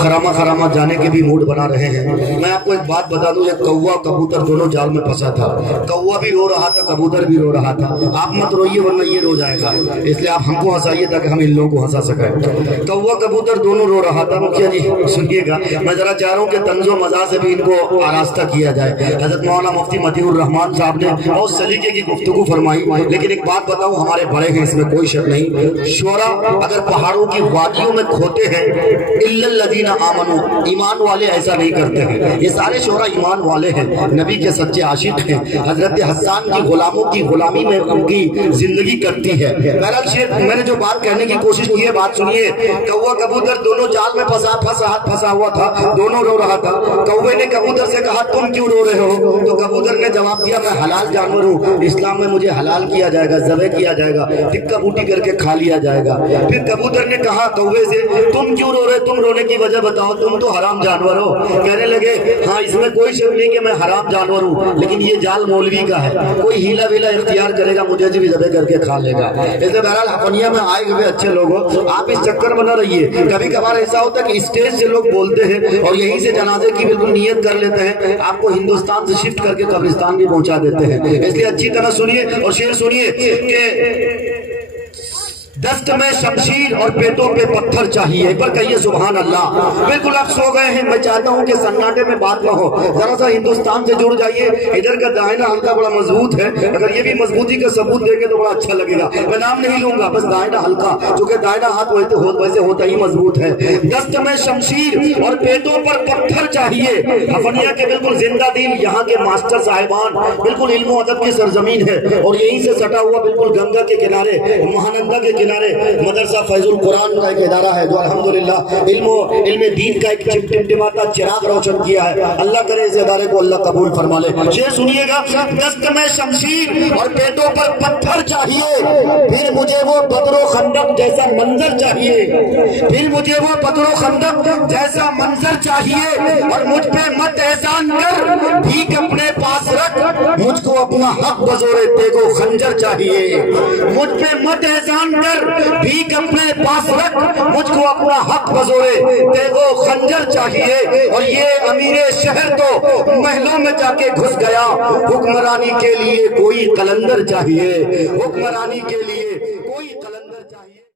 खरामा खरामा जाने के भी मूड बना रहे हैं। मैं आपको एक बात बता दूं, ये कौवा कबूतर दोनों जाल में फंसा था। कौवा भी रो रहा था, कबूतर भी रो रहा था। आप मत रोइए वरना ये रो जाएगा, इसलिए आप हमको हंसाइए ताकि हम इन लोगों को हंसा सकें। कौवा कबूतर दोनों रो रहा था। मुखिया जी सुनिएगा, मैं जरा चाह रहा हूँ कि तंजो मजा से भी इनको आरास्ता किया जाए। हजरत मौलाना मुफ्ती मतीउर रहमान साहब ने बहुत सलीके की गुफ्तगू फरमाई, लेकिन एक बात बताऊं, हमारे बड़े हैं इसमें कोई शक नहीं। शोरा अगर पहाड़ों की वादियों में खोते हैं, इल्लल्लज़ीना आमनू, ईमान वाले ऐसा नहीं करते हैं। ये सारे शोरा ईमान वाले हैं, नबी के सच्चे आशिक हैं। हजरत हसन की गुलामों की गुलामी में उनकी जिंदगी कटती है। बहरहाल शेख, मैंने जो बात कहने की कोशिश की है, बात सुनिए। कौवा कबूतर दोनों जाल में फंसा हुआ था, दोनों रो रहा था। कौवे ने कबूतर से कहा तुम क्यों रो रहे हो? तो कबूतर ने जवाब दिया मैं हलाल जानवर हूँ, इस्लाम में मुझे हलाल किया जाएगा, ज़बह किया जाएगा, टिक्का बूटी करके खा लिया जाएगा। फिर कबूतर ने कहा कौवे से तुम क्यों रो रहे, तुम रोने की वजह बताओ, तुम तो हराम जानवर हो। कहने लगे हाँ इसमें कोई शक नहीं कि मैं हराम जानवर हूँ, लेकिन ये जाल मौलवी का है, कोई हीला वीला इख्तियार करेगा मुझे भी ज़बह करके खा लेगा। ऐसे बहरहाल हफनिया में आए हुए अच्छे लोगों, आप इस चक्कर में न रहिए। कभी कभार ऐसा होता है कि स्टेज से लोग बोलते हैं और यहीं से जनाजे की बिल्कुल नियत कर लेते हैं, आपको हिंदुस्तान से शिफ्ट करके कब्रिस्तान भी पहुंचा देते हैं। इसलिए अच्छी तरह सुनिए और शेर सुनिए कि दस्त में शमशीर और पेटों पे पत्थर चाहिए। एक बार कहिए सुभान अल्लाह। बिल्कुल आप सो गए हैं, मैं चाहता हूं कि सन्नाटे में बात ना हो, जरा सा हिंदुस्तान से जुड़ जाइए। इधर का दाहिना हल्का बड़ा मजबूत है, अगर ये भी मजबूती का सबूत देंगे तो बड़ा अच्छा लगेगा। मैं नाम नहीं लूंगा, बस दाहिना हल्का, क्योंकि दाहिना हाथ वैसे होता ही मजबूत है। दस्त में शमशीर और पेटों पर पत्थर चाहिए। हफनिया के बिल्कुल जिंदा दिल, यहाँ के मास्टर साहिबान, बिल्कुल इल्म अदब की सरजमीन है और यहीं से सटा हुआ बिल्कुल गंगा के किनारे, महानंदा के किनारे मदरसा फैजुल कुरान का एक इदारा है जो अल्हम्दुलिल्लाह इल्म दीन का एक टिमटिमाता चिराग रोशन किया है। अल्लाह करे इस इदारे को अल्लाह कबूल फरमा ले। शेर सुनिएगा, दस्त में शमशीर और पेटों पर पत्थर चाहिए, फिर मुझे वो बदरो खंदक जैसा मंजर चाहिए, फिर मुझे वो बदरो खंदक जैसा मंजर चाहिए, और मुझ पे मत एहसान कर, भीख अपने पास रख, मुझको अपना हक बजोरे तेगो खंजर चाहिए। मुझ पे मत एहसान कर, भीख अपने पास रख, मुझको अपना हक बजोरे तेगो खंजर चाहिए। और ये अमीरे शहर तो महलों में जाके घुस गया, हुक्मरानी के लिए कोई कलंदर चाहिए, हुक्मरानी के लिए